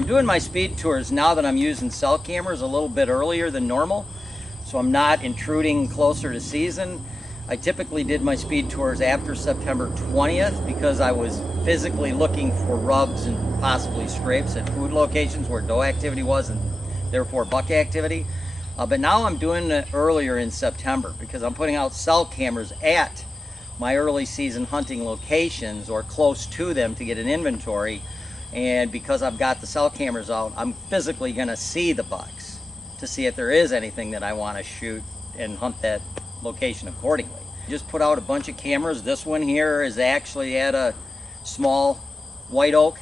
I'm doing my speed tours now that I'm using cell cameras a little bit earlier than normal, so I'm not intruding closer to season. I typically did my speed tours after September 20th because I was physically looking for rubs and possibly scrapes at food locations where doe activity was and therefore buck activity. But now I'm doing it earlier in September because I'm putting out cell cameras at my early season hunting locations or close to them to get an inventory. And because I've got the cell cameras out, I'm physically going to see the bucks to see if there is anything that I want to shoot and hunt that location accordingly. Just put out a bunch of cameras. This one here is actually at a small white oak,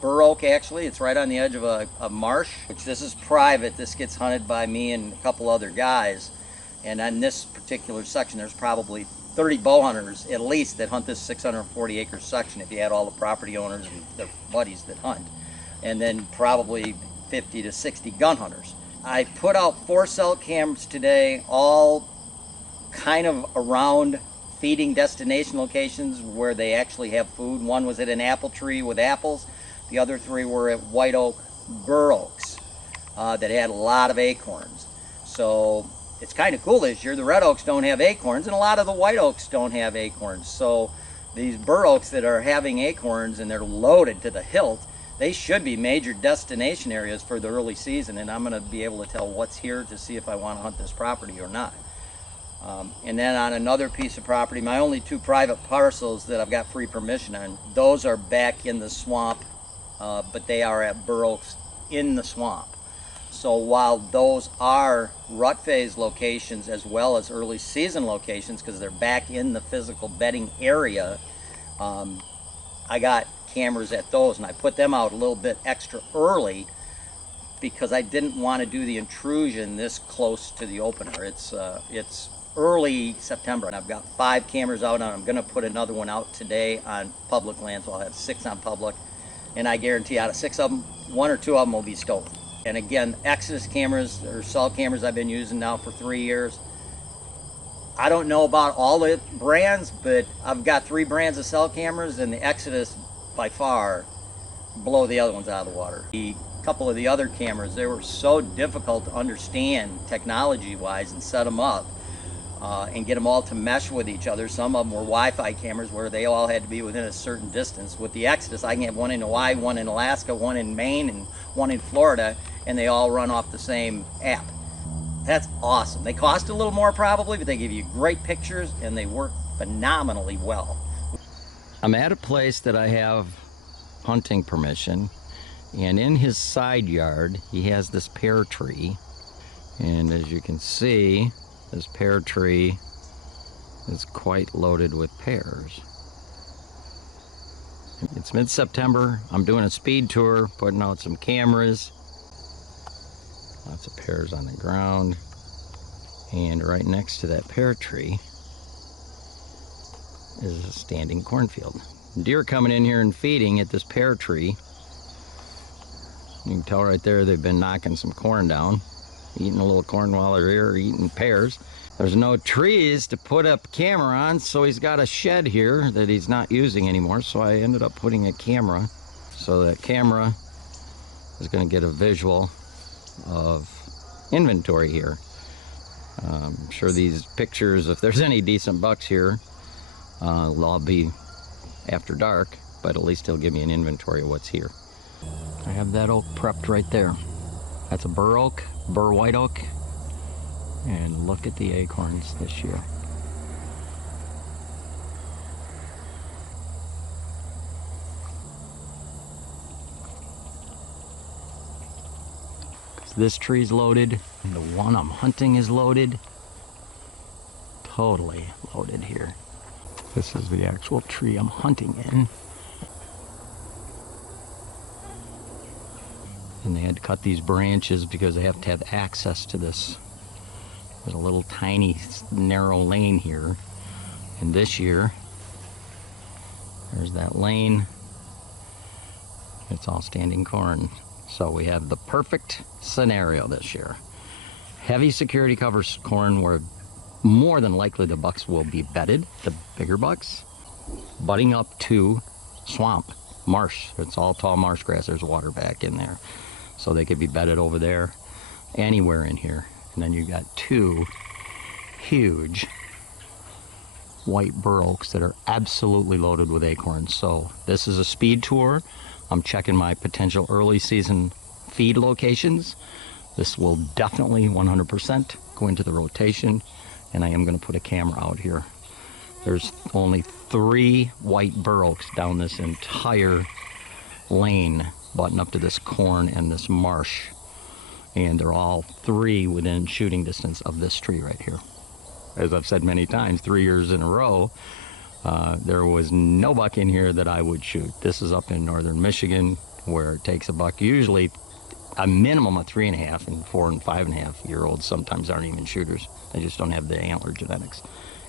bur oak actually. It's right on the edge of a marsh, which this is private. This gets hunted by me and a couple other guys. And on this particular section, there's probably 30 bow hunters at least that hunt this 640 acre section if you had all the property owners and their buddies that hunt. And then probably 50 to 60 gun hunters. I put out 4 cell cams today, all kind of around feeding destination locations where they actually have food. One was at an apple tree with apples. The other 3 were at white oak bur oaks that had a lot of acorns. So it's kind of cool this year. The red oaks don't have acorns and a lot of the white oaks don't have acorns. So these bur oaks that are having acorns and they're loaded to the hilt, they should be major destination areas for the early season, and I'm going to be able to tell what's here to see if I want to hunt this property or not. And then on another piece of property, my only 2 private parcels that I've got free permission on, those are back in the swamp, but they are at bur oaks in the swamp. So while those are rut phase locations as well as early season locations, because they're back in the physical bedding area, I got cameras at those, and I put them out a little bit extra early because I didn't want to do the intrusion this close to the opener. It's early September, and I've got 5 cameras out, and I'm going to put another one out today on public land, so I'll have 6 on public, and I guarantee out of 6 of them, 1 or 2 of them will be stolen. And again, Exodus cameras, or cell cameras I've been using now for 3 years. I don't know about all the brands, but I've got 3 brands of cell cameras, and the Exodus by far blow the other ones out of the water. A couple of the other cameras, they were so difficult to understand technology-wise and set them up and get them all to mesh with each other. Some of them were Wi-Fi cameras where they all had to be within a certain distance. With the Exodus, I can have one in Hawaii, one in Alaska, one in Maine, and one in Florida, and they all run off the same app. That's awesome. They cost a little more probably, but they give you great pictures and they work phenomenally well. I'm at a place that I have hunting permission, and in his side yard he has this pear tree, and as you can see, this pear tree is quite loaded with pears. It's mid-September. I'm doing a speed tour, putting out some cameras. Lots of pears on the ground. And right next to that pear tree is a standing cornfield. Deer coming in here and feeding at this pear tree. You can tell right there they've been knocking some corn down, eating a little corn while they're here, eating pears. There's no trees to put up camera on, so he's got a shed here that he's not using anymore, so I ended up putting a camera. So that camera is going to get a visual of inventory here. I'm sure these pictures, if there's any decent bucks here, will all be after dark, but at least he'll give me an inventory of what's here. I have that oak prepped right there. That's a bur oak, bur white oak, and look at the acorns this year. This tree's loaded, and the one I'm hunting is loaded. Totally loaded here. This is the actual tree I'm hunting in. And they had to cut these branches because they have to have access to this. There's a little tiny narrow lane here. And this year, there's that lane. It's all standing corn. So we have the perfect scenario this year. Heavy security covers corn where more than likely the bucks will be bedded, the bigger bucks, butting up to swamp marsh. It's all tall marsh grass. There's water back in there. So they could be bedded over there, anywhere in here. And then you got two huge white bur oaks that are absolutely loaded with acorns. So this is a speed tour. I'm checking my potential early season feed locations. This will definitely 100% go into the rotation, and I am going to put a camera out here. There's only 3 white bur oaks down this entire lane, button up to this corn and this marsh, and they're all 3 within shooting distance of this tree right here. As I've said many times, 3 years in a row, there was no buck in here that I would shoot. This is up in northern Michigan, where it takes a buck usually a minimum of 3.5 and 4 and 5.5 year olds sometimes aren't even shooters. They just don't have the antler genetics,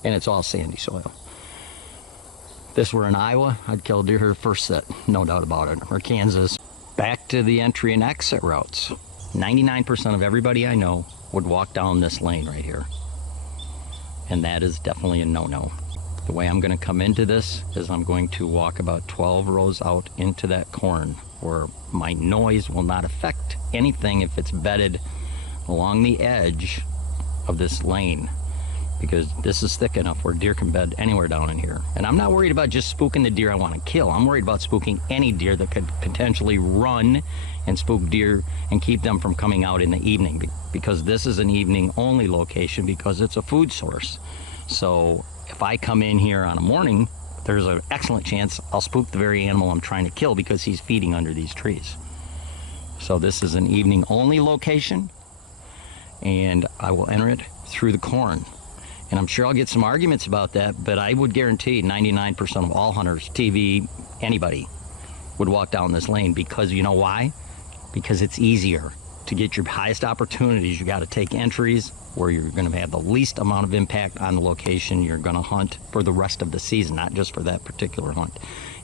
and it's all sandy soil. This were in Iowa, I'd kill a deer here first set, no doubt about it. Or Kansas. Back to the entry and exit routes. 99% of everybody I know would walk down this lane right here, and that is definitely a no-no. The way I'm going to come into this is I'm going to walk about 12 rows out into that corn, where my noise will not affect anything if it's bedded along the edge of this lane, because this is thick enough where deer can bed anywhere down in here. And I'm not worried about just spooking the deer I want to kill. I'm worried about spooking any deer that could potentially run and spook deer and keep them from coming out in the evening, because this is an evening only location because it's a food source. So if I come in here on a morning, there's an excellent chance I'll spook the very animal I'm trying to kill because he's feeding under these trees. So this is an evening only location, and I will enter it through the corn. And I'm sure I'll get some arguments about that, but I would guarantee 99% of all hunters, TV, anybody, would walk down this lane, because you know why? Because it's easier. To get your highest opportunities, you got to take entries where you're going to have the least amount of impact on the location you're going to hunt for the rest of the season, not just for that particular hunt.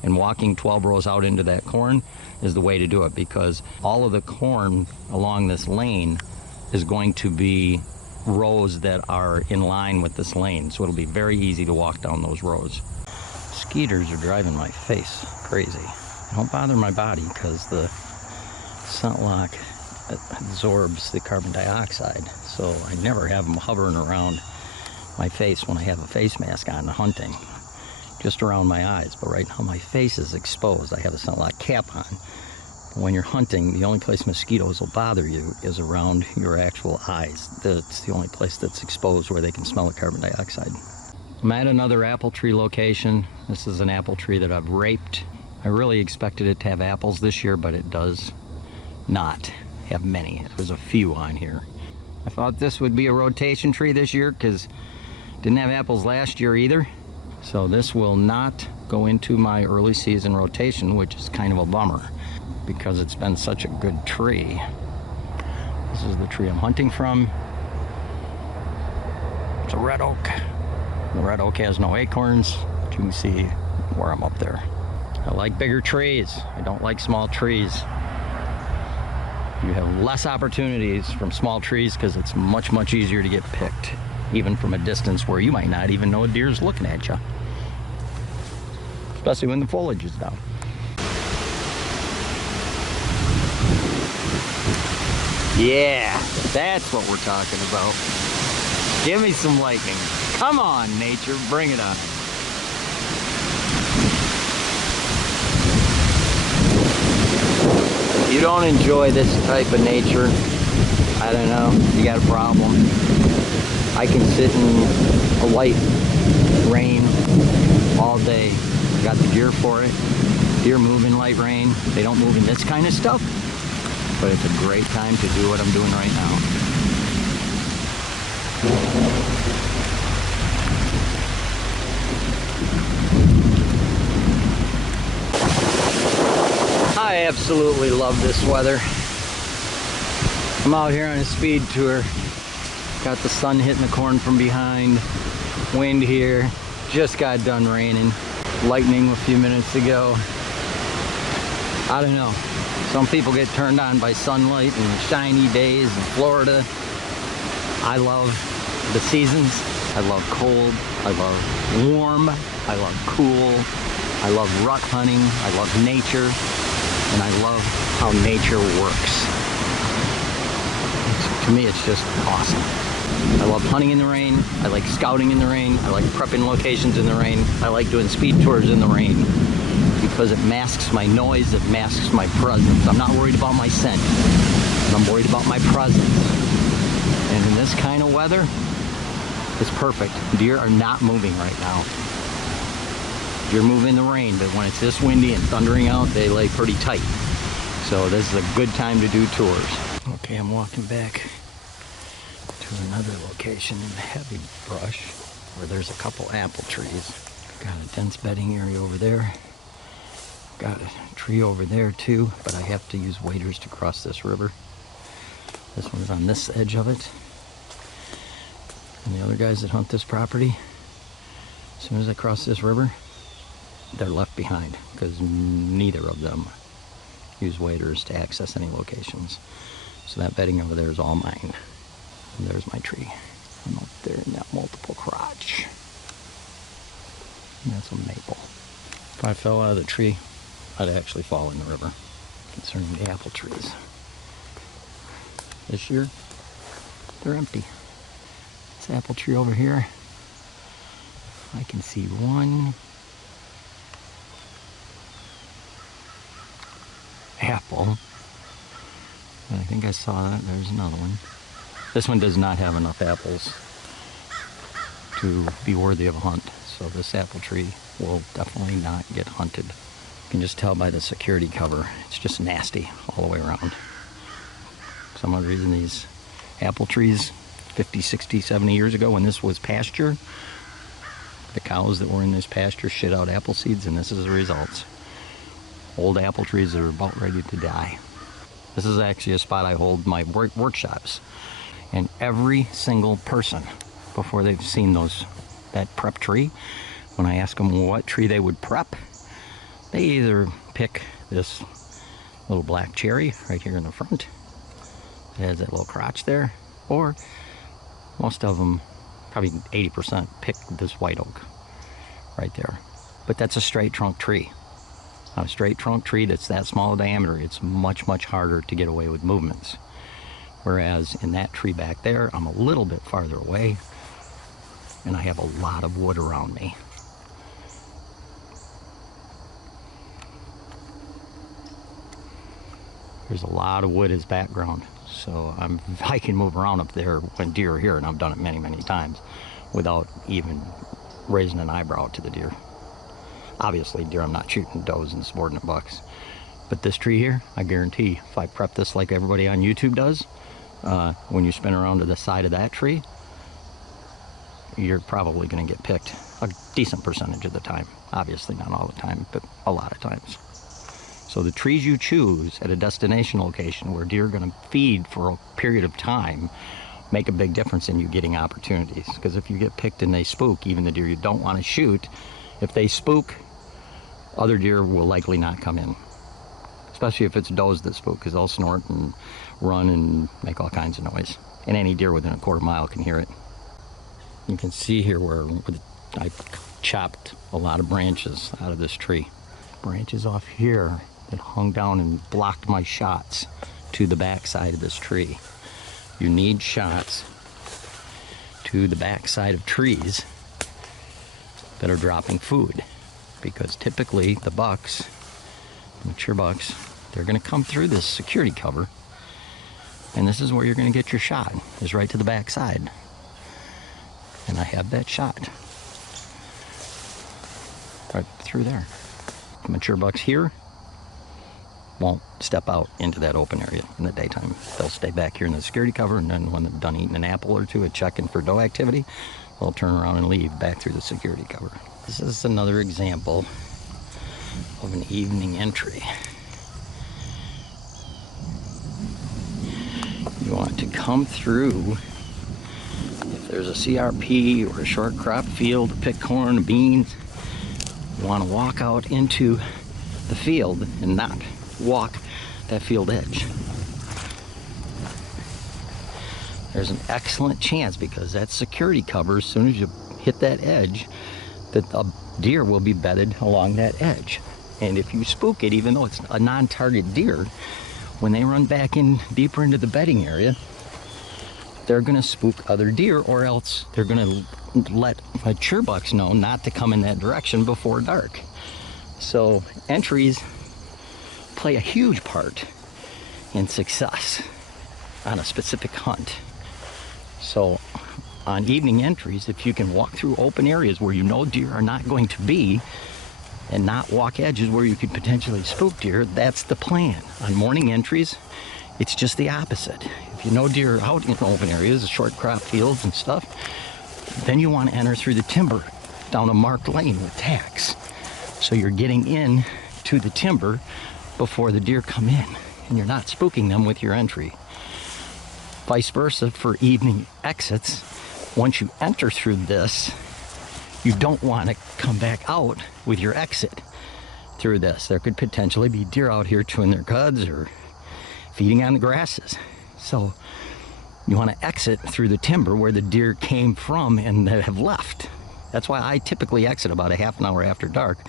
And walking 12 rows out into that corn is the way to do it, because all of the corn along this lane is going to be rows that are in line with this lane, so it'll be very easy to walk down those rows. Mosquitoes are driving my face crazy. They don't bother my body because the scent lock absorbs the carbon dioxide, so I never have them hovering around my face when I have a face mask on hunting, just around my eyes. But right now my face is exposed. I have a scent lock cap on. When you're hunting, the only place mosquitoes will bother you is around your actual eyes. That's the only place that's exposed where they can smell the carbon dioxide. I'm at another apple tree location. This is an apple tree that I've raped. I really expected it to have apples this year, but it does not have many. There's a few on here. I thought this would be a rotation tree this year because it didn't have apples last year either. So this will not go into my early season rotation, which is kind of a bummer because it's been such a good tree. This is the tree I'm hunting from. It's a red oak. The red oak has no acorns, but you can see where I'm up there. I like bigger trees. I don't like small trees. You have less opportunities from small trees because it's much, much easier to get picked, even from a distance where you might not even know a deer's looking at you, especially when the foliage is down. Yeah, that's what we're talking about. Give me some lightning. Come on, nature, bring it on. If you don't enjoy this type of nature, I don't know, you got a problem. I can sit in a light rain all day. I got the gear for it. Deer move in light rain. They don't move in this kind of stuff, but it's a great time to do what I'm doing right now. I absolutely love this weather. I'm out here on a speed tour. Got the sun hitting the corn from behind. Wind here. Just got done raining. Lightning a few minutes ago. I don't know. Some people get turned on by sunlight and shiny days in Florida. I love the seasons. I love cold. I love warm. I love cool. I love rut hunting, I love nature, and I love how nature works. To me, it's just awesome. I love hunting in the rain, I like scouting in the rain, I like prepping locations in the rain, I like doing speed tours in the rain because it masks my noise, it masks my presence. I'm not worried about my scent, but I'm worried about my presence. And in this kind of weather, it's perfect. Deer are not moving right now. Deer move in the rain, but when it's this windy and thundering out, they lay pretty tight. So this is a good time to do tours. Okay, I'm walking back to another location in the heavy brush where there's a couple apple trees. Got a dense bedding area over there. Got a tree over there too, but I have to use waders to cross this river. This one's on this edge of it. And the other guys that hunt this property, as soon as I cross this river, they're left behind because neither of them use waders to access any locations. So that bedding over there is all mine. And there's my tree. I'm up there in that multiple crotch. And that's a maple. If I fell out of the tree, I'd actually fall in the river, concerning the apple trees. This year, they're empty. This apple tree over here, I can see one apple. And I think I saw that. There's another one. This one does not have enough apples to be worthy of a hunt. So this apple tree will definitely not get hunted. You can just tell by the security cover. It's just nasty all the way around. For some odd reason, these apple trees 50, 60, 70 years ago when this was pasture, the cows that were in this pasture shit out apple seeds, and this is the results. Old apple trees that are about ready to die. This is actually a spot I hold my workshops. And every single person, before they've seen that prep tree, when I ask them what tree they would prep, they either pick this little black cherry right here in the front. It has that little crotch there. Or most of them, probably 80%, pick this white oak right there. But that's a straight trunk tree. On a straight trunk tree that's that small a diameter, it's much, much harder to get away with movements. Whereas in that tree back there, I'm a little bit farther away, and I have a lot of wood around me. There's a lot of wood as background, so I can move around up there when deer are here, and I've done it many, many times without even raising an eyebrow to the deer. Obviously, deer, I'm not shooting does and subordinate bucks. But this tree here, I guarantee, if I prep this like everybody on YouTube does, when you spin around to the side of that tree, you're probably going to get picked a decent percentage of the time. Obviously, not all the time, but a lot of times. So the trees you choose at a destination location where deer are going to feed for a period of time make a big difference in you getting opportunities. Because if you get picked and they spook, even the deer you don't want to shoot, if they spook, other deer will likely not come in. Especially if it's does that spook, because they'll snort and run and make all kinds of noise. And any deer within a quarter mile can hear it. You can see here where I chopped a lot of branches out of this tree. Branches off here that hung down and blocked my shots to the back side of this tree. You need shots to the back side of trees that are dropping food, because typically the bucks, mature bucks, they're going to come through this security cover, and this is where you're going to get your shot, is right to the back side. And I have that shot right through there. Mature bucks here won't step out into that open area in the daytime. They'll stay back here in the security cover, and then when they're done eating an apple or two and checking for doe activity, they'll turn around and leave back through the security cover. This is another example of an evening entry. You want to come through, if there's a CRP or a short crop field to pick corn or beans, you want to walk out into the field and not walk that field edge. There's an excellent chance, because that security cover, as soon as you hit that edge, that a deer will be bedded along that edge. And if you spook it, even though it's a non-target deer, when they run back in deeper into the bedding area, they're going to spook other deer, or else they're going to let mature bucks know not to come in that direction before dark. So entries play a huge part in success on a specific hunt. So on evening entries, if you can walk through open areas where you know deer are not going to be, and not walk edges where you could potentially spook deer, that's the plan. On morning entries, it's just the opposite. If you know deer are out in open areas, short crop fields and stuff, then you want to enter through the timber down a marked lane with tacks. So you're getting in to the timber before the deer come in, and you're not spooking them with your entry. Vice versa for evening exits. Once you enter through this, you don't want to come back out with your exit through this. There could potentially be deer out here chewing their cuds or feeding on the grasses. So you want to exit through the timber where the deer came from and that have left. That's why I typically exit about a half an hour after dark,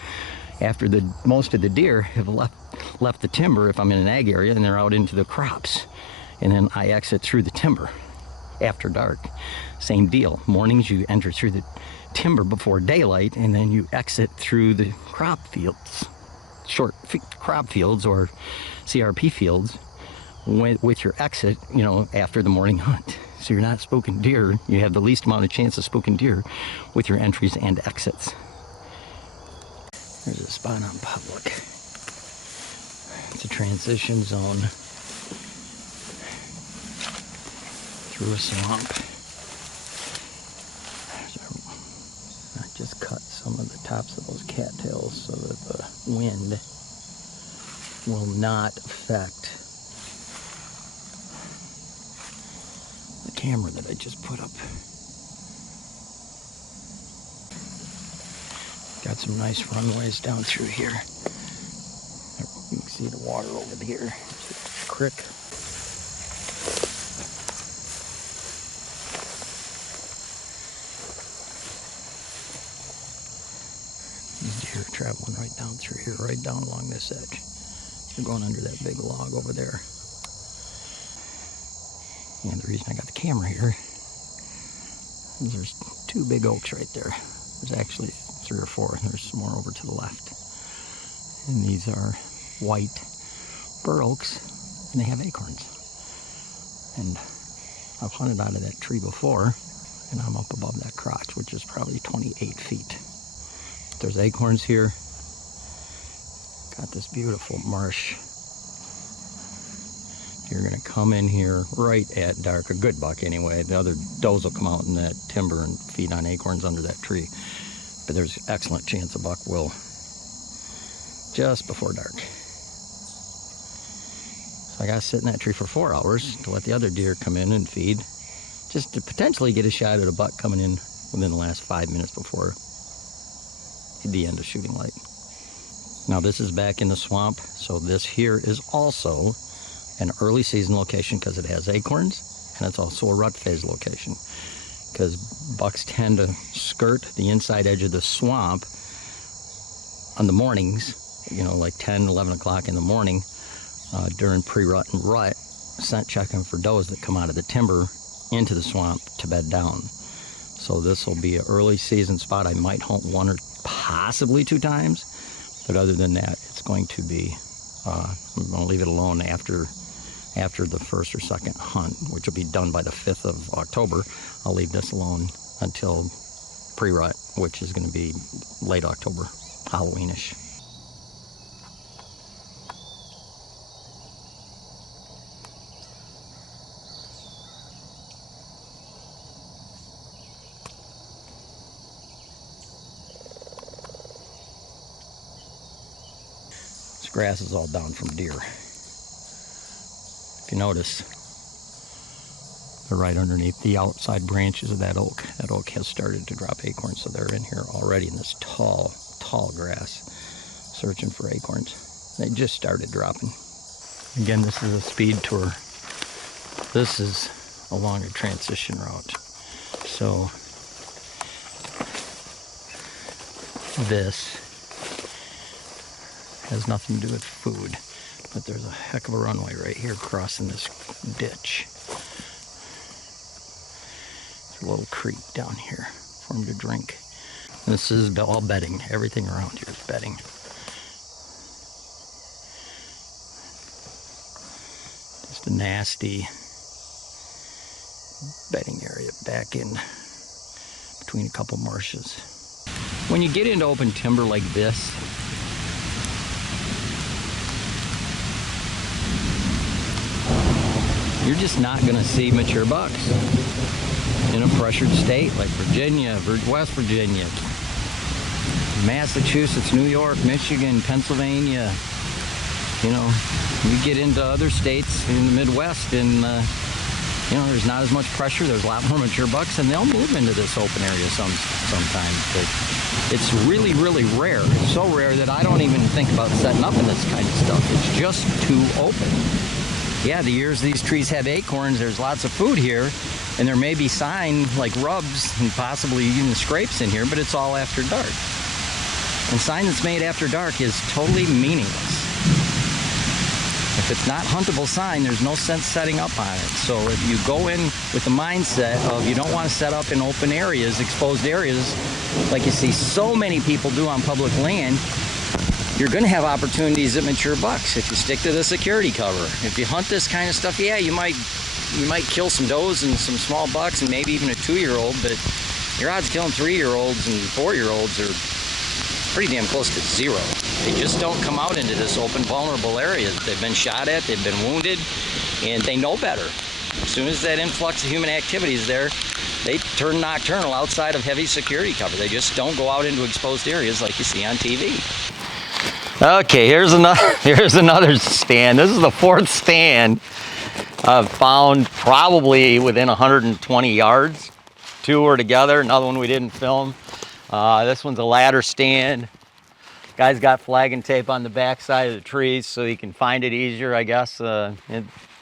after most of the deer have left the timber if I'm in an ag area and they're out into the crops. And then I exit through the timber after dark. Same deal. Mornings you enter through the timber before daylight, and then you exit through the crop fields, short crop fields or CRP fields, with your exit, you know, after the morning hunt. So you're not spooking deer. You have the least amount of chance of spooking deer with your entries and exits. There's a spot on public. It's a transition zone through a swamp. I just cut some of the tops of those cattails so that the wind will not affect the camera that I just put up. Got some nice runways down through here. You can see the water over here. It's a creek. These deer are traveling right down through here, right down along this edge. They're going under that big log over there. And the reason I got the camera here is there's two big oaks right there. There's actually 3 or 4, and there's some more over to the left. And these are white bur oaks, and they have acorns. And I've hunted out of that tree before, and I'm up above that crotch, which is probably 28 feet. There's acorns here. Got this beautiful marsh. You're gonna come in here right at dark, a good buck anyway. The other does will come out in that timber and feed on acorns under that tree. But there's excellent chance a buck will just before dark. So I gotta sit in that tree for 4 hours to let the other deer come in and feed, just to potentially get a shot at a buck coming in within the last 5 minutes before the end of shooting light. Now this is back in the swamp, so this here is also an early season location because it has acorns, and it's also a rut phase location because bucks tend to skirt the inside edge of the swamp on the mornings, you know, like 10, 11 o'clock in the morning during pre-rut and rut, scent checking for does that come out of the timber into the swamp to bed down. So this will be an early season spot. I might hunt 1 or possibly 2 times, but other than that, it's going to be, I'm going to leave it alone after the first or second hunt, which will be done by the 5th of October. I'll leave this alone until pre-rut, which is going to be late October, Halloweenish. This grass is all down from deer. If you notice, they're right underneath the outside branches of that oak. That oak has started to drop acorns, so they're in here already in this tall grass, searching for acorns. They just started dropping. Again, this is a speed tour. This is along a transition route. So this has nothing to do with food, but there's a heck of a runway right here crossing this ditch. There's a little creek down here for them to drink. This is all bedding. Everything around here is bedding. Just a nasty bedding area back in between a couple marshes. When you get into open timber like this, you're just not going to see mature bucks in a pressured state like Virginia, West Virginia, Massachusetts, New York, Michigan, Pennsylvania. You know, you get into other states in the Midwest and you know, there's not as much pressure, there's a lot more mature bucks, and they'll move into this open area sometimes. But it's really, really rare. It's so rare that I don't even think about setting up in this kind of stuff. It's just too open. Yeah, the years these trees have acorns, there's lots of food here, and there may be sign like rubs and possibly even scrapes in here, but it's all after dark. And sign that's made after dark is totally meaningless. If it's not huntable sign, there's no sense setting up on it. So if you go in with the mindset of you don't want to set up in open areas, exposed areas, like you see so many people do on public land, you're going to have opportunities at mature bucks if you stick to the security cover. If you hunt this kind of stuff, yeah, you might kill some does and some small bucks and maybe even a 2-year-old, but your odds killing 3-year-olds and 4-year-olds are pretty damn close to zero. They just don't come out into this open, vulnerable area. They've been shot at, they've been wounded, and they know better. As soon as that influx of human activity is there, they turn nocturnal outside of heavy security cover. They just don't go out into exposed areas like you see on TV. Okay, here's another stand. This is the 4th stand I've found probably within 120 yards. 2 were together, another one we didn't film. This one's a ladder stand. Guy's got flag and tape on the back side of the trees so he can find it easier, I guess, you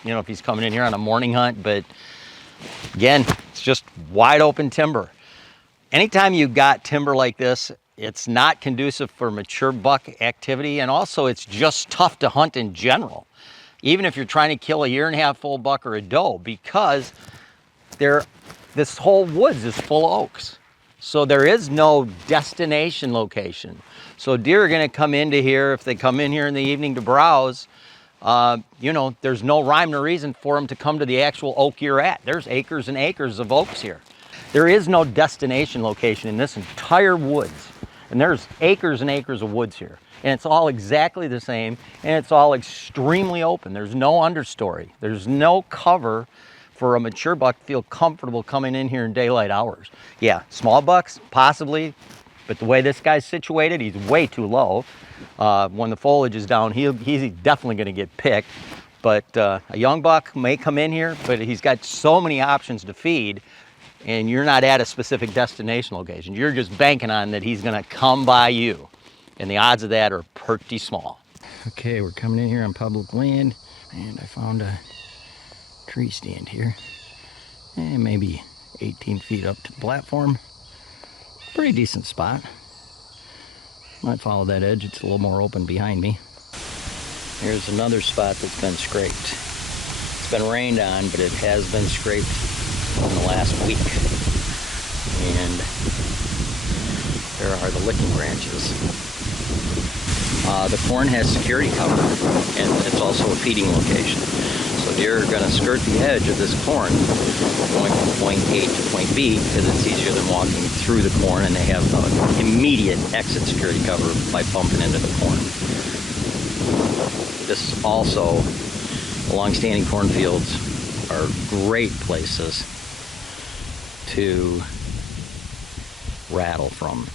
know, if he's coming in here on a morning hunt. But again, it's just wide open timber. Anytime you've got timber like this, it's not conducive for mature buck activity, and also it's just tough to hunt in general, even if you're trying to kill a 1.5-year-old buck or a doe, because this whole woods is full of oaks. So there is no destination location. So deer are going to come into here, if they come in here in the evening to browse, you know, there's no rhyme or reason for them to come to the actual oak you're at. There's acres and acres of oaks here. There is no destination location in this entire woods. And there's acres and acres of woods here. And it's all exactly the same, and it's all extremely open. There's no understory. There's no cover for a mature buck to feel comfortable coming in here in daylight hours. Yeah, small bucks, possibly, but the way this guy's situated, he's way too low. When the foliage is down, he's definitely gonna get picked. But a young buck may come in here, but he's got so many options to feed, and you're not at a specific destination location. You're just banking on that he's gonna come by you. And the odds of that are pretty small. Okay, we're coming in here on public land, and I found a tree stand here, and maybe 18 feet up to the platform. Pretty decent spot. Might follow that edge, it's a little more open behind me. Here's another spot that's been scraped. It's been rained on, but it has been scraped in the last week. And there are the licking branches. The corn has security cover, and it's also a feeding location. So deer are going to skirt the edge of this corn, going from point A to point B, because it's easier than walking through the corn, and they have immediate exit security cover by bumping into the corn. This also, the long-standing cornfields are great places to rattle from.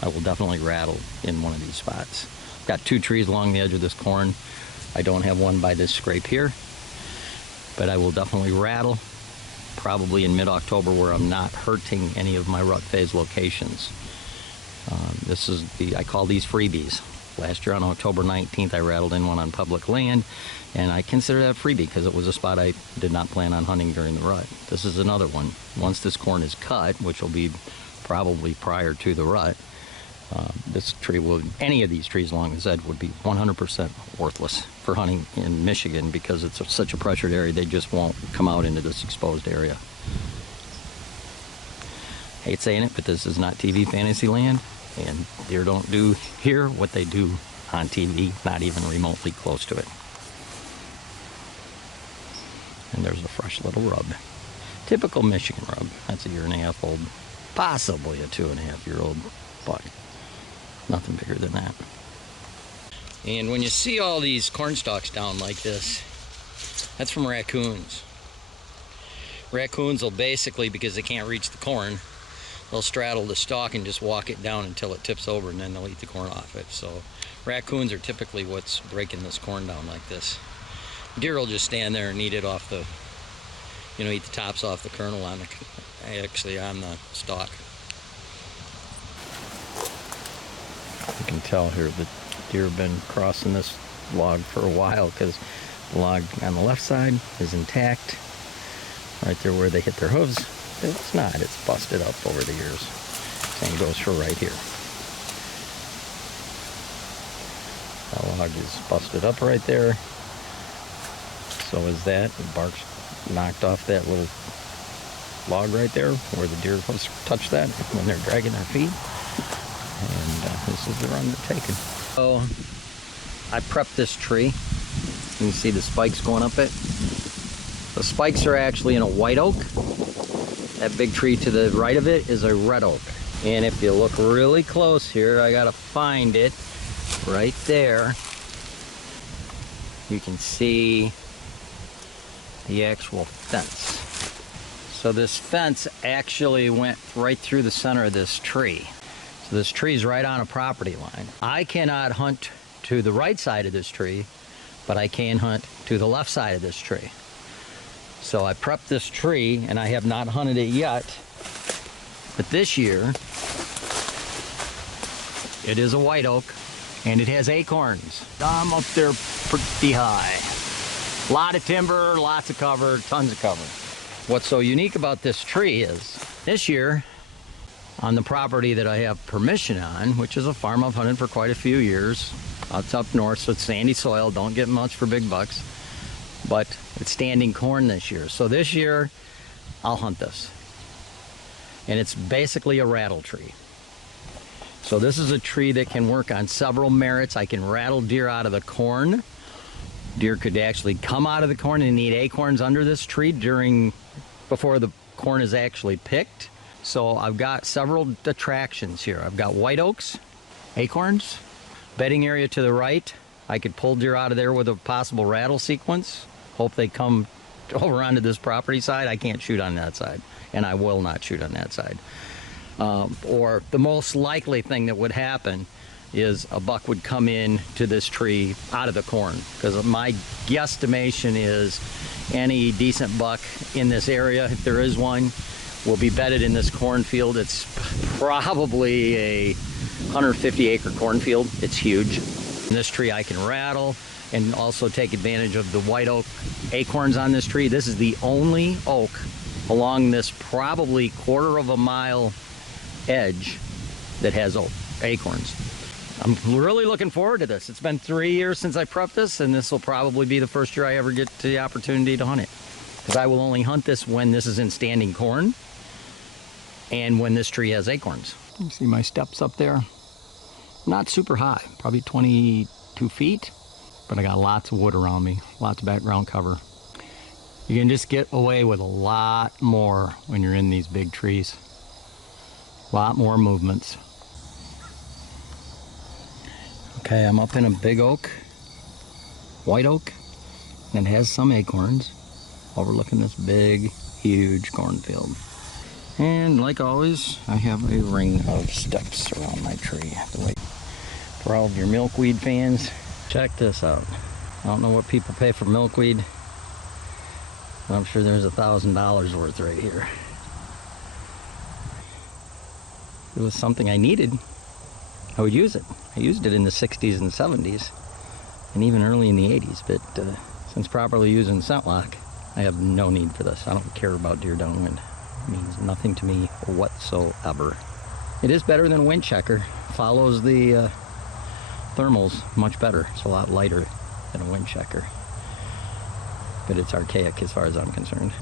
I will definitely rattle in one of these spots. I've got 2 trees along the edge of this corn. I don't have one by this scrape here, but I will definitely rattle, probably in mid-October, where I'm not hurting any of my rut phase locations. This is I call these freebies. Last year on October 19th, I rattled in one on public land, and I consider that a freebie because it was a spot I did not plan on hunting during the rut. This is another one. Once this corn is cut, which will be probably prior to the rut, This tree will, any of these trees along this edge would be 100% worthless for hunting in Michigan because it's such a pressured area. They just won't come out into this exposed area. Hate saying it, but this is not TV fantasy land, and deer don't do here what they do on TV, not even remotely close to it. And there's a fresh little rub. Typical Michigan rub. That's a 1.5 year old, possibly a 2.5 year old buck. Nothing bigger than that. And when you see all these corn stalks down like this, that's from raccoons. Raccoons will basically, because they can't reach the corn, they'll straddle the stalk and just walk it down until it tips over, and then they'll eat the corn off it. So raccoons are typically what's breaking this corn down like this. Deer will just stand there and eat it off the, eat the tops off the kernel on the stalk. You can tell here that deer have been crossing this log for a while because the log on the left side is intact. Right there where they hit their hooves, it's not. It's busted up over the years. Same goes for right here. That log is busted up right there. So is that. The bark's knocked off that little log right there where the deer hooves touch that when they're dragging their feet. And this is the run they're taking. So I prepped this tree. You can see the spikes going up it. The spikes are actually in a white oak. That big tree to the right of it is a red oak. And if you look really close here, I gotta find it right there. You can see the actual fence. So this fence actually went right through the center of this tree. So this tree is right on a property line. I cannot hunt to the right side of this tree, but I can hunt to the left side of this tree. So I prepped this tree, and I have not hunted it yet, but this year it is a white oak, and it has acorns. I'm up there pretty high. A lot of timber, lots of cover, tons of cover. What's so unique about this tree is this year, on the property that I have permission on, which is a farm I've hunted for quite a few years, it's up north, so it's sandy soil, don't get much for big bucks, but it's standing corn this year. So this year, I'll hunt this. And it's basically a rattle tree. So this is a tree that can work on several merits. I can rattle deer out of the corn. Deer could actually come out of the corn and eat acorns under this tree before the corn is actually picked. So I've got several attractions here. I've got white oaks, acorns, bedding area to the right. I could pull deer out of there with a possible rattle sequence. Hope they come over onto this property side. I can't shoot on that side, and I will not shoot on that side. Or the most likely thing that would happen is a buck would come in to this tree out of the corn, because my guesstimation is any decent buck in this area, if there is one, will be bedded in this cornfield. It's probably a 150-acre cornfield. It's huge. In this tree I can rattle and also take advantage of the white oak acorns on this tree. This is the only oak along this probably 1/4 mile edge that has acorns. I'm really looking forward to this. It's been 3 years since I prepped this, and this will probably be the first year I ever get the opportunity to hunt it, because I will only hunt this when this is in standing corn and when this tree has acorns. You see my steps up there? Not super high, probably 22 feet, but I got lots of wood around me, lots of background cover. You can just get away with a lot more when you're in these big trees. A lot more movements. Okay, I'm up in a big oak, white oak, and it has some acorns overlooking this big, huge cornfield. And like always, I have a ring of steps around my tree. For all of your milkweed fans, check this out. I don't know what people pay for milkweed, but I'm sure there's $1,000 worth right here. If it was something I needed, I would use it. I used it in the 60s and 70s, and even early in the 80s, but since properly using ScentLock, I have no need for this. I don't care about deer downwind. It means nothing to me whatsoever. It is better than a wind checker. Follows the thermals much better. It's a lot lighter than a wind checker. But it's archaic as far as I'm concerned.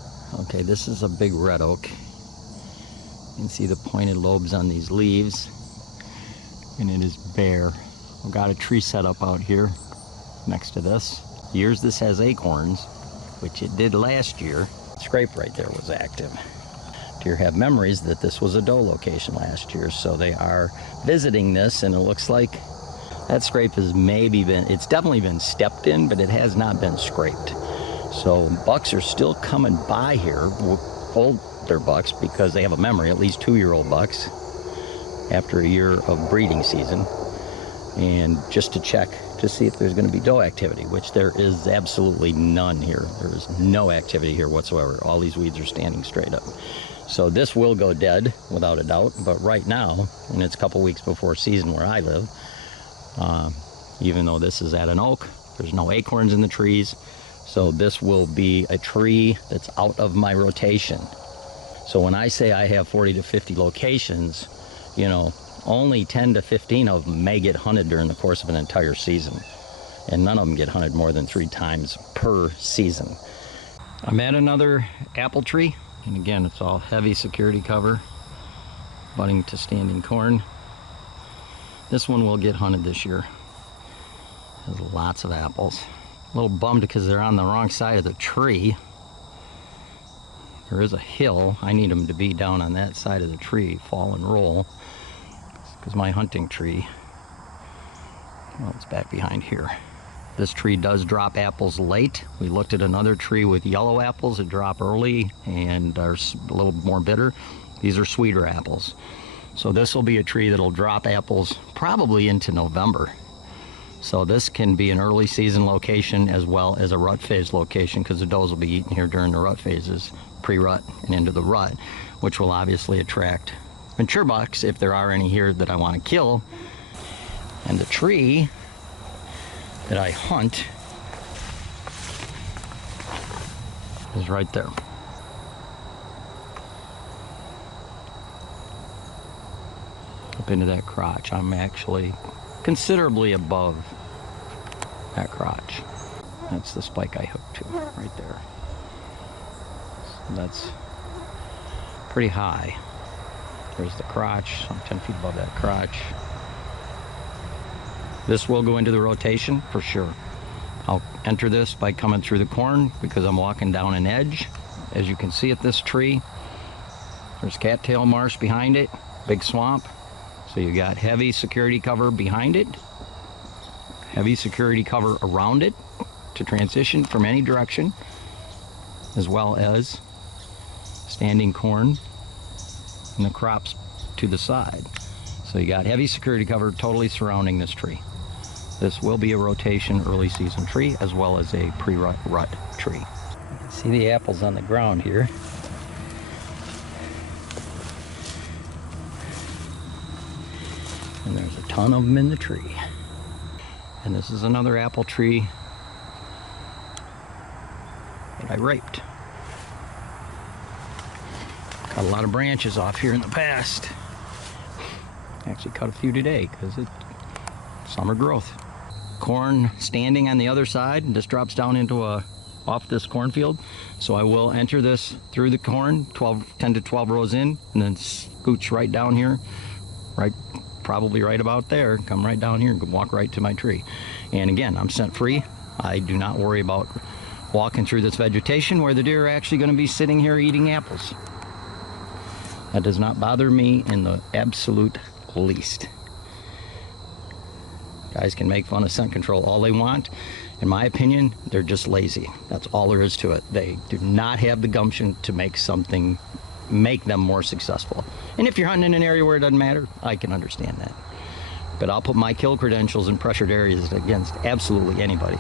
Okay, this is a big red oak. You can see the pointed lobes on these leaves. And it is bare. I've got a tree set up out here next to this. Years this has acorns, which it did last year. Scrape right there was active. Deer have memories that this was a doe location last year, so they are visiting this, and it looks like that scrape has maybe been, it's definitely been stepped in, but it has not been scraped. So bucks are still coming by here, older bucks, because they have a memory, at least 2-year-old bucks, after a year of breeding season, and just to check to see if there's going to be doe activity, which there is absolutely none here. There is no activity here whatsoever. All these weeds are standing straight up. So this will go dead without a doubt, but right now, and it's a couple weeks before season where I live, even though this is at an oak, there's no acorns in the trees, so this will be a tree that's out of my rotation. So when I say I have 40 to 50 locations, you know, only 10 to 15 of them may get hunted during the course of an entire season. And none of them get hunted more than 3 times per season. I'm at another apple tree. And again, it's all heavy security cover, budding to standing corn. This one will get hunted this year. Has lots of apples. A little bummed because they're on the wrong side of the tree. There is a hill. I need them to be down on that side of the tree, fall and roll. Because my hunting tree, well, it's back behind here. This tree does drop apples late. We looked at another tree with yellow apples that drop early and are a little more bitter. These are sweeter apples. So this will be a tree that'll drop apples probably into November. So this can be an early season location as well as a rut phase location, because the does will be eating here during the rut phases, pre-rut and into the rut, which will obviously attract mature bucks if there are any here that I want to kill. And the tree that I hunt is right there. Up into that crotch. I'm actually considerably above that crotch. That's the spike I hooked to right there. So that's pretty high. There's the crotch. I'm 10 feet above that crotch. This will go into the rotation for sure. I'll enter this by coming through the corn because I'm walking down an edge. As you can see at this tree, there's cattail marsh behind it, big swamp. So you got heavy security cover behind it, heavy security cover around it to transition from any direction, as well as standing corn and the crops to the side. So you got heavy security cover totally surrounding this tree. This will be a rotation early season tree as well as a pre-rut tree. You can see the apples on the ground here. And there's a ton of them in the tree. And this is another apple tree that I raped. Cut a lot of branches off here in the past. Actually cut a few today because it's summer growth. Corn standing on the other side, and this drops down into off this cornfield. So I will enter this through the corn, 10 to 12 rows in, and then scooch right down here, probably right about there, come right down here and walk right to my tree. And again, I'm scent free. I do not worry about walking through this vegetation where the deer are actually going to be sitting here eating apples. That does not bother me in the absolute least. Guys can make fun of scent control all they want. In my opinion, they're just lazy. That's all there is to it. They do not have the gumption to make them more successful. And if you're hunting in an area where it doesn't matter, I can understand that. But I'll put my kill credentials in pressured areas against absolutely anybody.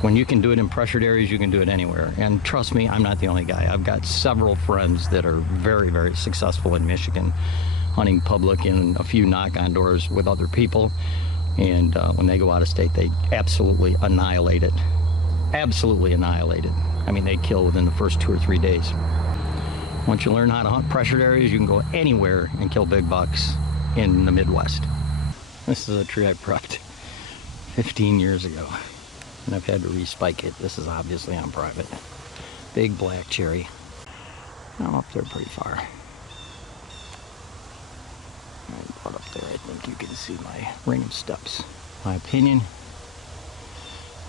When you can do it in pressured areas, you can do it anywhere. And trust me, I'm not the only guy. I've got several friends that are very, very successful in Michigan, hunting public and a few knock-on doors with other people. And when they go out of state, they absolutely annihilate it. Absolutely annihilate it. I mean, they kill within the first 2 or 3 days. Once you learn how to hunt pressured areas, you can go anywhere and kill big bucks. in the Midwest. This is a tree I prepped 15 years ago, and I've had to respike it. This is obviously on private. Big black cherry. I'm up there pretty far. About up there, I think you can see my ring of steps. My opinion,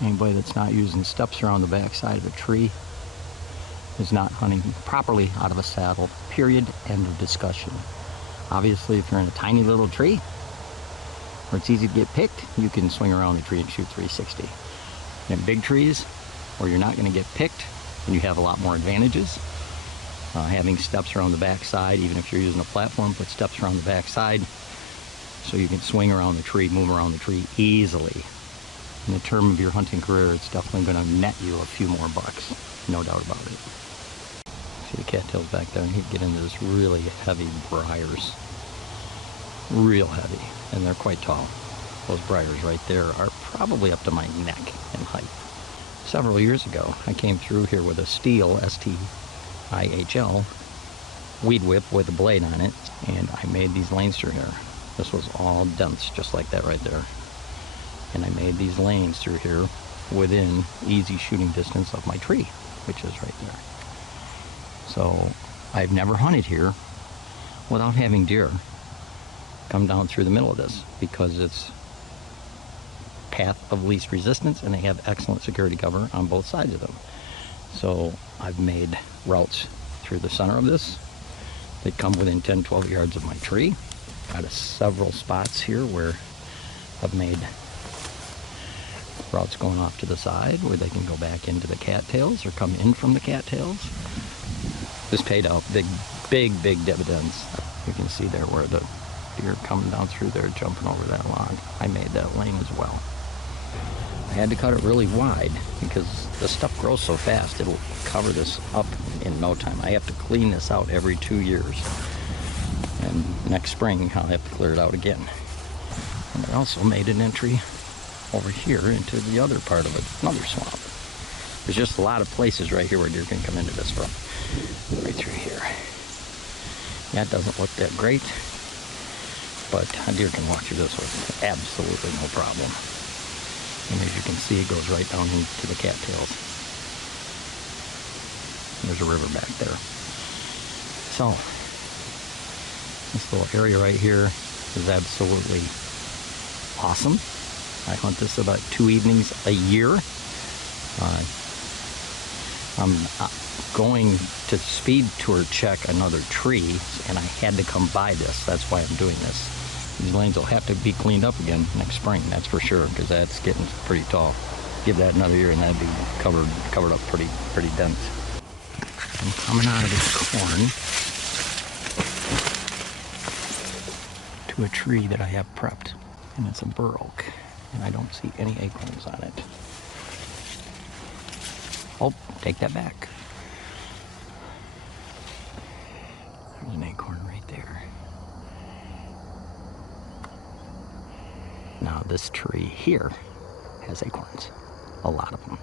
anybody that's not using steps around the backside of a tree is not hunting properly out of a saddle. Period. End of discussion. Obviously, if you're in a tiny little tree where it's easy to get picked, you can swing around the tree and shoot 360. In big trees where you're not going to get picked and you have a lot more advantages, having steps around the backside, even if you're using a platform, put steps around the backside so you can swing around the tree, move around the tree easily. In the term of your hunting career, it's definitely going to net you a few more bucks, no doubt about it. See the cattails back there, and he'd get into this really heavy briars. Real heavy, and they're quite tall. Those briars right there are probably up to my neck in height. Several years ago, I came through here with a steel, S-T-I-H-L, weed whip with a blade on it, and I made these lanes through here. This was all dents, just like that right there. And I made these lanes through here within easy shooting distance of my tree, which is right there. So I've never hunted here without having deer come down through the middle of this, because it's path of least resistance and they have excellent security cover on both sides of them. So I've made routes through the center of this that come within 10-12 yards of my tree. Got several spots here where I've made routes going off to the side where they can go back into the cattails or come in from the cattails. This paid out big dividends. You can see there where the deer coming down through there, jumping over that log. I made that lane as well. I had to cut it really wide because the stuff grows so fast, it'll cover this up in no time. I have to clean this out every 2 years. And next spring, I'll have to clear it out again. And I also made an entry over here into the other part of it, another swamp. There's just a lot of places right here where deer can come into this from. Right through here. Yeah, it doesn't look that great, but a deer can walk through this with absolutely no problem. And as you can see, it goes right down into the cattails. There's a river back there. So, this little area right here is absolutely awesome. I hunt this about 2 evenings a year. I'm going to speed tour check another tree, and I had to come by this. That's why I'm doing this. These lanes will have to be cleaned up again next spring, that's for sure, because that's getting pretty tall. Give that another year and that'd be covered up pretty dense. I'm coming out of this corn to a tree that I have prepped, and it's a bur oak, and I don't see any acorns on it. Oh, take that back. There's an acorn right there. Now this tree here has acorns, a lot of them.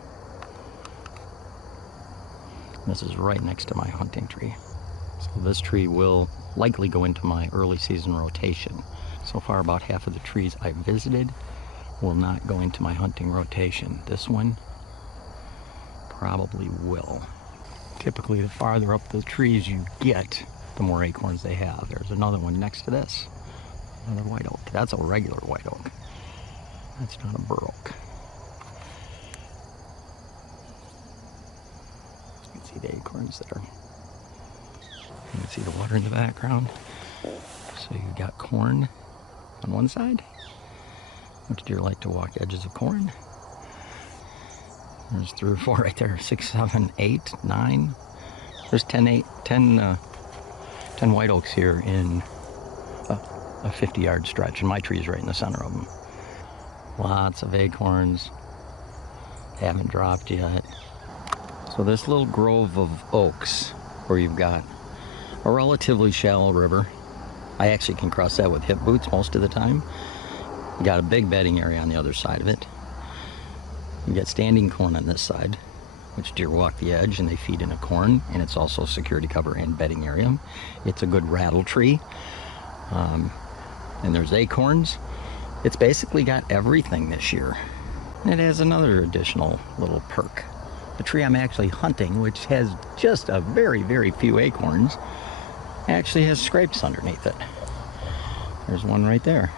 This is right next to my hunting tree. So this tree will likely go into my early season rotation. So far, about half of the trees I visited will not go into my hunting rotation. This one probably will. Typically, the farther up the trees you get, the more acorns they have. There's another one next to this. Another white oak. That's a regular white oak. That's not a bur oak. You can see the acorns there. You can see the water in the background. So you got corn on one side, which deer like to walk edges of corn. There's 3 or 4 right there, 6, 7, 8, 9. There's 10 white oaks here in a 50-yard stretch, and my tree's right in the center of them. Lots of acorns, haven't dropped yet. So this little grove of oaks where you've got a relatively shallow river. I actually can cross that with hip boots most of the time. You got a big bedding area on the other side of it. You got standing corn on this side, which deer walk the edge and they feed in a corn, and it's also security cover and bedding area. It's a good rattle tree. and there's acorns. It's basically got everything this year. And it has another additional little perk. The tree I'm actually hunting, which has just a very, very few acorns, actually has scrapes underneath it. There's one right there.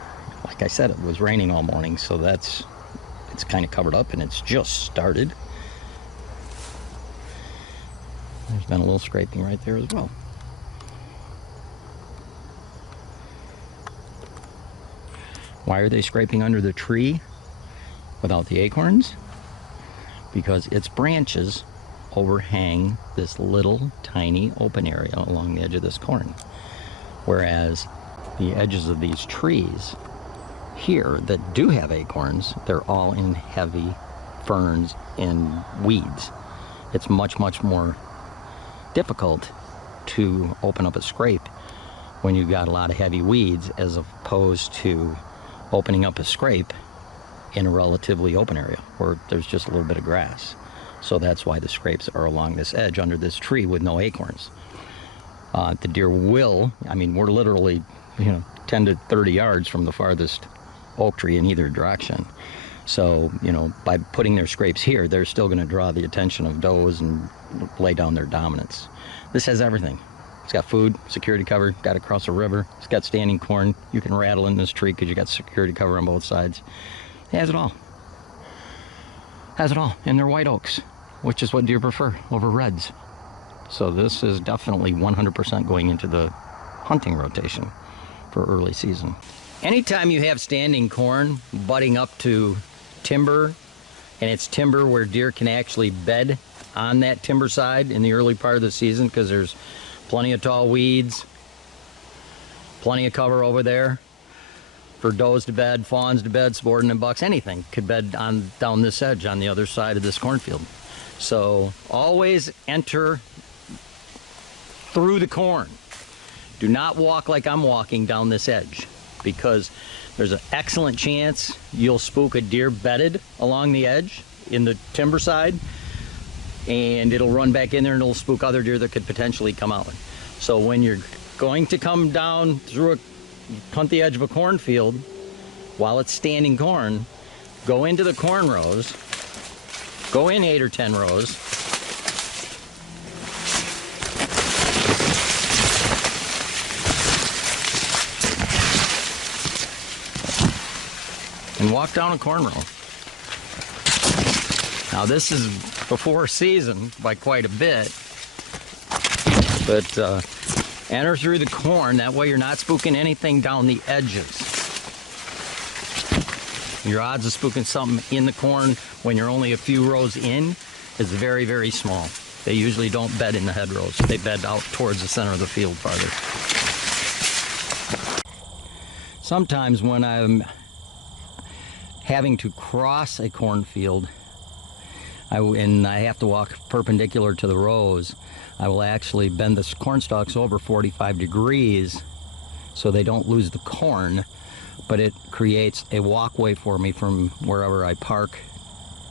Like I said, it was raining all morning, so it's kind of covered up and it's just started. There's been a little scraping right there as well. Why are they scraping under the tree without the acorns? Because its branches overhang this little tiny open area along the edge of this corn. Whereas the edges of these trees here that do have acorns, they're all in heavy ferns and weeds. It's much, much more difficult to open up a scrape when you've got a lot of heavy weeds as opposed to opening up a scrape in a relatively open area where there's just a little bit of grass. So that's why the scrapes are along this edge under this tree with no acorns. The deer will, I mean, we're literally, 10 to 30 yards from the farthest oak tree in either direction. So, by putting their scrapes here, they're still going to draw the attention of does and lay down their dominance. This has everything. It's got food, security cover, got across a river. It's got standing corn. You can rattle in this tree because you got security cover on both sides. It has it all. Has it all. And they're white oaks, which is what deer prefer over reds. So this is definitely 100% going into the hunting rotation for early season. Anytime you have standing corn butting up to timber, and it's timber where deer can actually bed on that timber side in the early part of the season because there's plenty of tall weeds, plenty of cover over there for does to bed, fawns to bed, subordinate bucks, anything could bed on down this edge on the other side of this cornfield. So always enter through the corn. Do not walk like I'm walking down this edge, because there's an excellent chance you'll spook a deer bedded along the edge in the timber side, and it'll run back in there and it'll spook other deer that could potentially come out. So when you're going to come down through hunt the edge of a cornfield while it's standing corn, go into the corn rows, go in 8 or 10 rows, and walk down a corn row. Now this is before season by quite a bit, but enter through the corn. That way you're not spooking anything down the edges. Your odds of spooking something in the corn when you're only a few rows in is very, very small. They usually don't bed in the hedgerows. They bed out towards the center of the field farther. Sometimes when I'm having to cross a cornfield and I have to walk perpendicular to the rows, I will actually bend the corn stalks over 45 degrees so they don't lose the corn, but it creates a walkway for me from wherever I park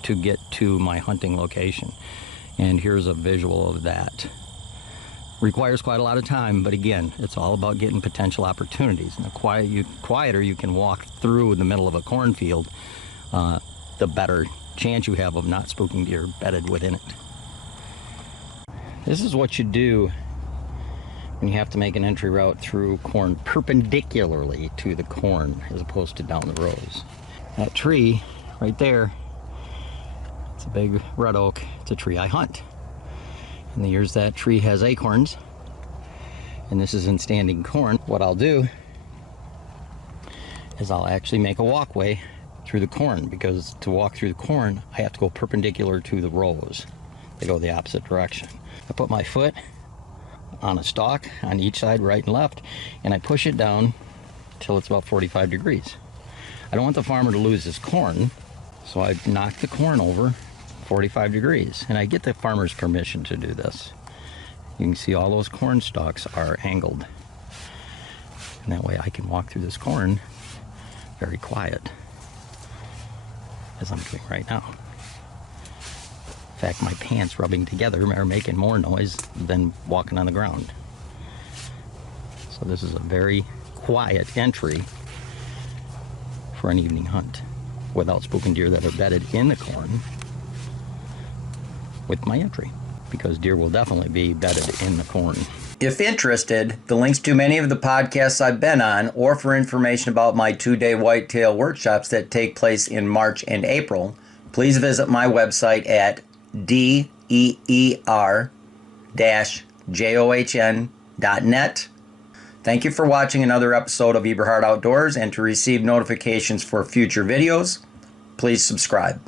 to get to my hunting location. And here's a visual of that. Requires quite a lot of time, but again, it's all about getting potential opportunities. And the quieter you can walk through the middle of a cornfield, the better chance you have of not spooking deer bedded within it. This is what you do when you have to make an entry route through corn perpendicularly to the corn as opposed to down the rows. That tree right there, it's a big red oak. It's a tree I hunt. In the years that tree has acorns, and this is in standing corn, what I'll do is I'll actually make a walkway through the corn, because to walk through the corn I have to go perpendicular to the rows. They go the opposite direction. I put my foot on a stalk on each side, right and left, and I push it down till it's about 45 degrees. I don't want the farmer to lose his corn, so I knock the corn over 45 degrees, and I get the farmer's permission to do this. You can see all those corn stalks are angled, and that way I can walk through this corn very quiet, as I'm doing right now. In fact, my pants rubbing together are making more noise than walking on the ground. So this is a very quiet entry for an evening hunt without spooking deer that are bedded in the corn with my entry, because deer will definitely be bedded in the corn. If interested, the links to many of the podcasts I've been on, or for information about my 2-day whitetail workshops that take place in March and April, please visit my website at deer-john.net. Thank you for watching another episode of Eberhart Outdoors, and to receive notifications for future videos, please subscribe.